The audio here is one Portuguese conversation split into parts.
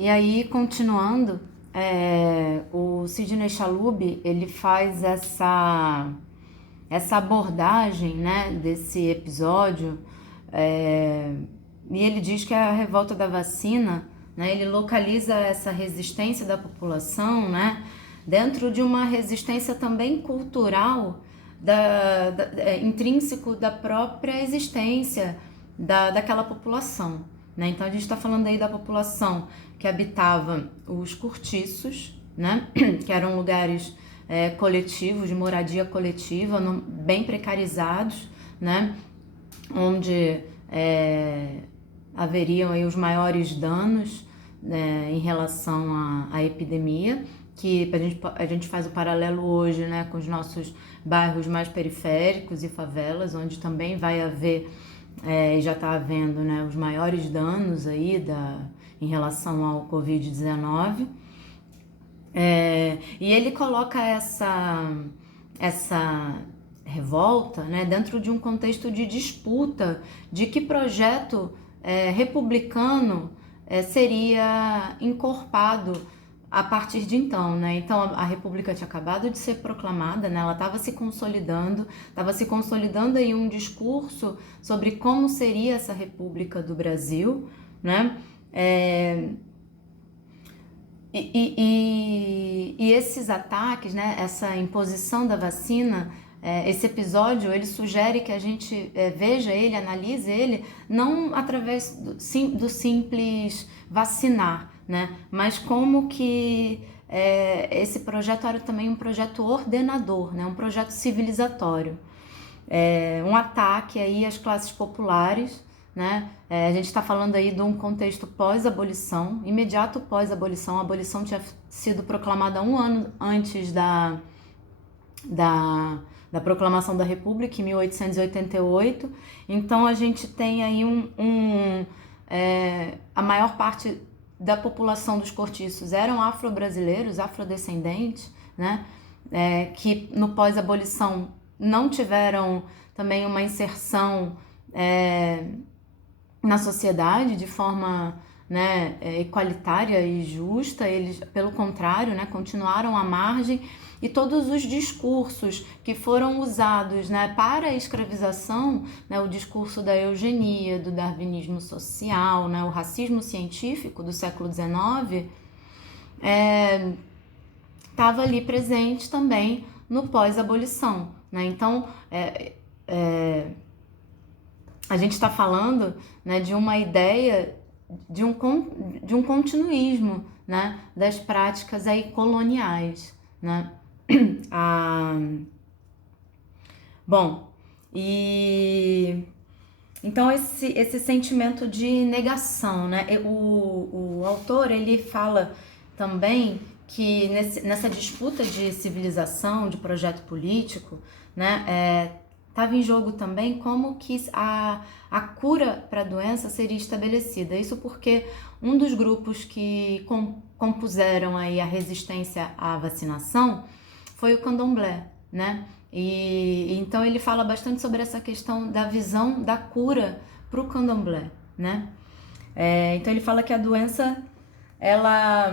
E aí, continuando, o Sidney Chalub, ele faz essa abordagem, né, desse episódio, e ele diz que a revolta da vacina, né, ele localiza essa resistência da população, né, dentro de uma resistência também cultural, intrínseco da própria existência daquela população. Né? Então a gente está falando aí da população que habitava os cortiços, né? Que eram lugares coletivos, de moradia coletiva, bem precarizados, né? Onde haveriam aí os maiores danos, né, em relação à epidemia, que a gente faz o paralelo hoje, né, com os nossos bairros mais periféricos e favelas, onde também vai haver, já está havendo, né, os maiores danos aí em relação ao Covid-19. E ele coloca essa revolta, né, dentro de um contexto de disputa de que projeto republicano seria encorpado a partir de então, né? Então a República tinha acabado de ser proclamada, né? Ela estava se consolidando aí um discurso sobre como seria essa República do Brasil, né? E esses ataques, né? Essa imposição da vacina, esse episódio, ele sugere que a gente veja ele, analise ele, não através do simples vacinar, né? Mas como que esse projeto era também um projeto ordenador, né? Um projeto civilizatório. Um ataque aí às classes populares, né? A gente está falando aí de um contexto pós-abolição, imediato pós-abolição. A abolição tinha sido proclamada 1 ano antes da proclamação da República, em 1888. Então a gente tem aí a maior parte da população dos cortiços eram afro-brasileiros, afrodescendentes, né? Que no pós-abolição não tiveram também uma inserção na sociedade de forma, né, igualitária e justa. Eles, pelo contrário, né, continuaram à margem, e todos os discursos que foram usados, né, para a escravização, né, o discurso da eugenia, do darwinismo social, né, o racismo científico do século XIX, estava ali presente também no pós-abolição, né? Então, a gente está falando, né, de uma ideia de um continuismo, né, das práticas aí coloniais, né? Bom, e então esse sentimento de negação, né? O autor, ele fala também que nessa disputa de civilização, de projeto político, né, estava em jogo também como que a cura para a doença seria estabelecida. Isso porque um dos grupos que compuseram aí a resistência à vacinação foi o candomblé, né? E então ele fala bastante sobre essa questão da visão da cura para o candomblé, né? Então ele fala que a doença, ela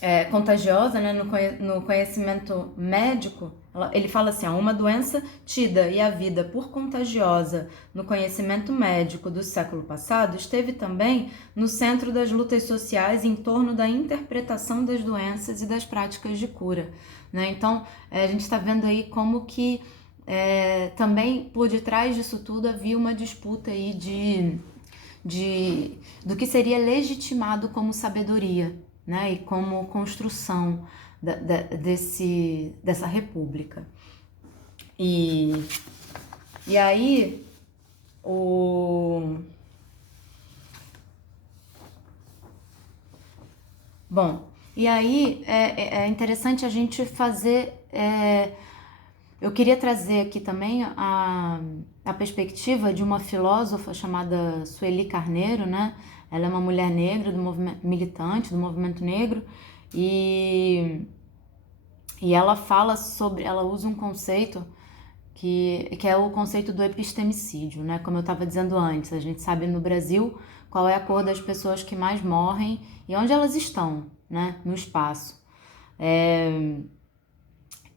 é contagiosa, né? No conhecimento médico, ele fala assim, uma doença tida e havida por contagiosa no conhecimento médico do século passado esteve também no centro das lutas sociais em torno da interpretação das doenças e das práticas de cura, né? Então, a gente está vendo aí como que também por detrás disso tudo havia uma disputa aí do que seria legitimado como sabedoria, né? E como construção dessa república. E aí é interessante a gente fazer. Eu queria trazer aqui também a perspectiva de uma filósofa chamada Sueli Carneiro, né? Ela é uma mulher negra militante do movimento negro, e ela fala ela usa um conceito que é o conceito do epistemicídio, né? Como eu estava dizendo antes, a gente sabe no Brasil qual é a cor das pessoas que mais morrem e onde elas estão, né, no espaço.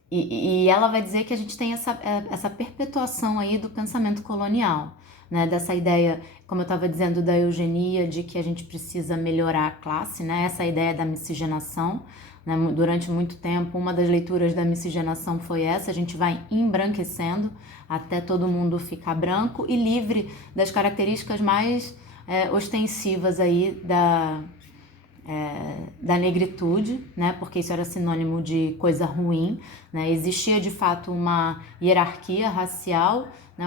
E ela vai dizer que a gente tem essa perpetuação aí do pensamento colonial, né, dessa ideia, como eu estava dizendo, da eugenia, de que a gente precisa melhorar a classe, né, essa ideia da miscigenação, né, durante muito tempo, uma das leituras da miscigenação foi essa, a gente vai embranquecendo até todo mundo ficar branco e livre das características mais ostensivas aí da negritude, né? Porque isso era sinônimo de coisa ruim, né? Existia de fato uma hierarquia racial, né?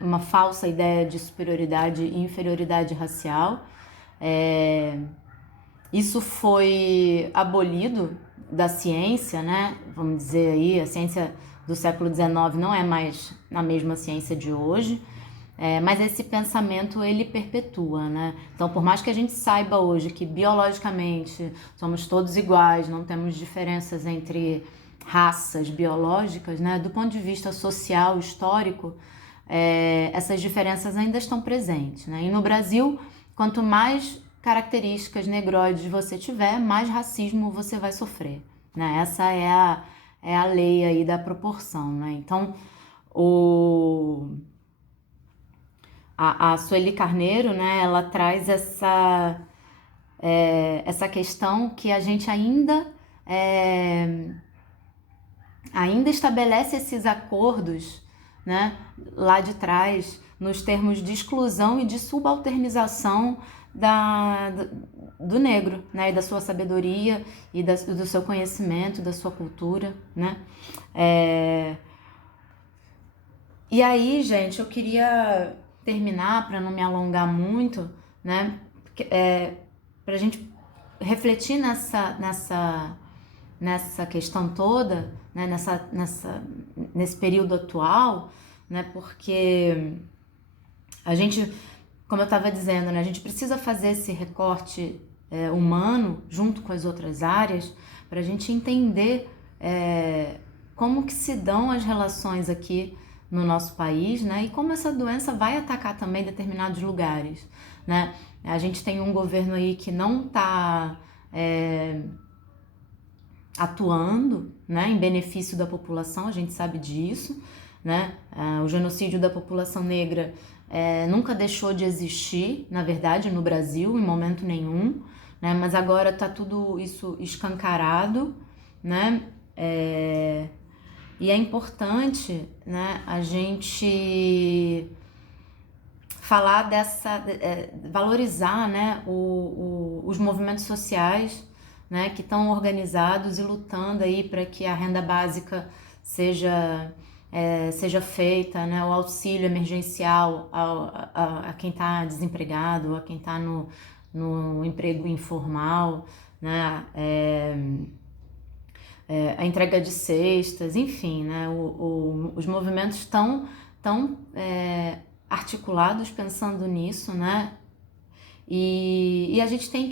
Uma falsa ideia de superioridade e inferioridade racial. Isso foi abolido da ciência, né? Vamos dizer aí, a ciência do século XIX não é mais a mesma ciência de hoje. Mas esse pensamento ele perpetua, né? Então, por mais que a gente saiba hoje que biologicamente somos todos iguais, não temos diferenças entre raças biológicas, né? Do ponto de vista social, histórico, essas diferenças ainda estão presentes, né? E no Brasil, quanto mais características negroides você tiver, mais racismo você vai sofrer, né? Essa é a lei aí da proporção, né? Então, a Sueli Carneiro, né, ela traz essa questão que a gente ainda estabelece esses acordos, né, lá de trás, nos termos de exclusão e de subalternização do negro, né, e da sua sabedoria e do seu conhecimento, da sua cultura, né. E aí, gente, eu queria terminar, para não me alongar muito, né, para a gente refletir nessa questão toda, né, nesse período atual, né, porque a gente, como eu estava dizendo, né, a gente precisa fazer esse recorte humano junto com as outras áreas para a gente entender como que se dão as relações aqui no nosso país, né, e como essa doença vai atacar também determinados lugares, né. A gente tem um governo aí que não está atuando, né, em benefício da população, a gente sabe disso, né. O genocídio da população negra nunca deixou de existir, na verdade, no Brasil, em momento nenhum, né, mas agora está tudo isso escancarado, né. E é importante, né, a gente falar valorizar, né, os movimentos sociais, né, que estão organizados e lutando aí para que a renda básica seja feita, né, o auxílio emergencial a quem está desempregado, a quem está no emprego informal, né, a entrega de cestas, enfim, né, os movimentos estão articulados pensando nisso, né, e a gente tem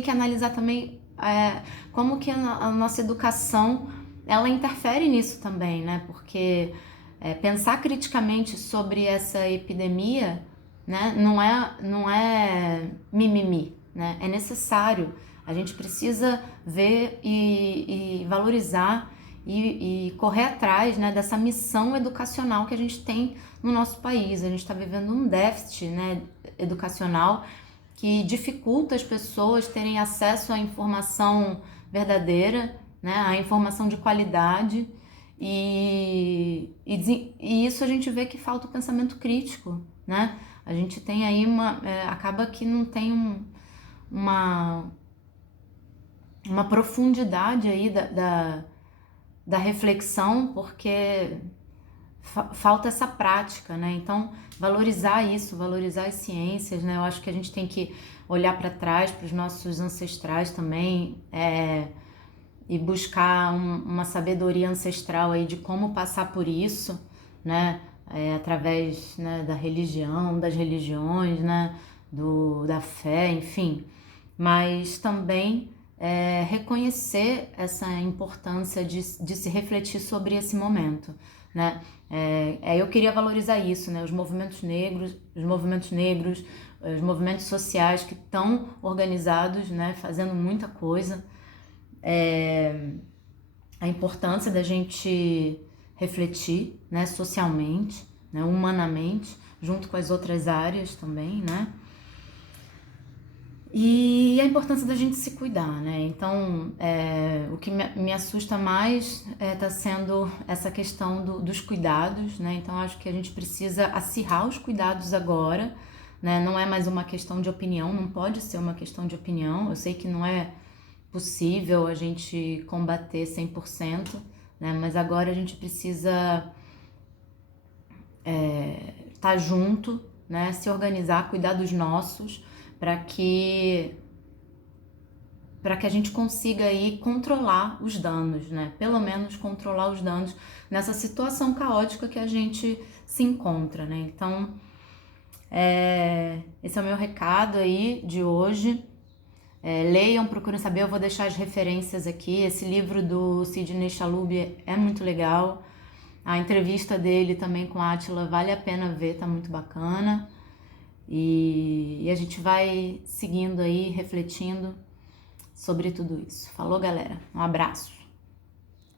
que analisar também como que a nossa educação ela interfere nisso também, né, porque pensar criticamente sobre essa epidemia, né, não é mimimi, né, é necessário. A gente precisa ver e valorizar e correr atrás, né, dessa missão educacional que a gente tem no nosso país. A gente está vivendo um déficit, né, educacional que dificulta as pessoas terem acesso à informação verdadeira, né, à informação de qualidade. E isso a gente vê que falta o pensamento crítico, né? A gente tem aí acaba que não tem uma profundidade aí da reflexão, porque falta essa prática, né? Então, valorizar isso, valorizar as ciências, né? Eu acho que a gente tem que olhar para trás, para os nossos ancestrais também, e buscar uma sabedoria ancestral aí de como passar por isso, né? Através, né, da religião, das religiões, né? Da fé, enfim. Mas também reconhecer essa importância de se refletir sobre esse momento, né? Eu queria valorizar isso, né? Os movimentos negros, os movimentos sociais que estão organizados, né, fazendo muita coisa, a importância da gente refletir, né, socialmente, né, humanamente, junto com as outras áreas também, né? E a importância da gente se cuidar, né? Então, o que me assusta mais tá sendo essa questão dos cuidados, né? Então, acho que a gente precisa acirrar os cuidados agora, né? Não é mais uma questão de opinião, não pode ser uma questão de opinião. Eu sei que não é possível a gente combater 100%, né? Mas agora a gente precisa estar junto, né? Se organizar, cuidar dos nossos, para que a gente consiga aí controlar os danos, né? Pelo menos controlar os danos nessa situação caótica que a gente se encontra, né? Então, esse é o meu recado aí de hoje. Leiam, procurem saber, eu vou deixar as referências aqui. Esse livro do Sidney Chalhoub é muito legal. A entrevista dele também com a Átila vale a pena ver, tá muito bacana. E a gente vai seguindo aí, refletindo sobre tudo isso. Falou, galera. Um abraço.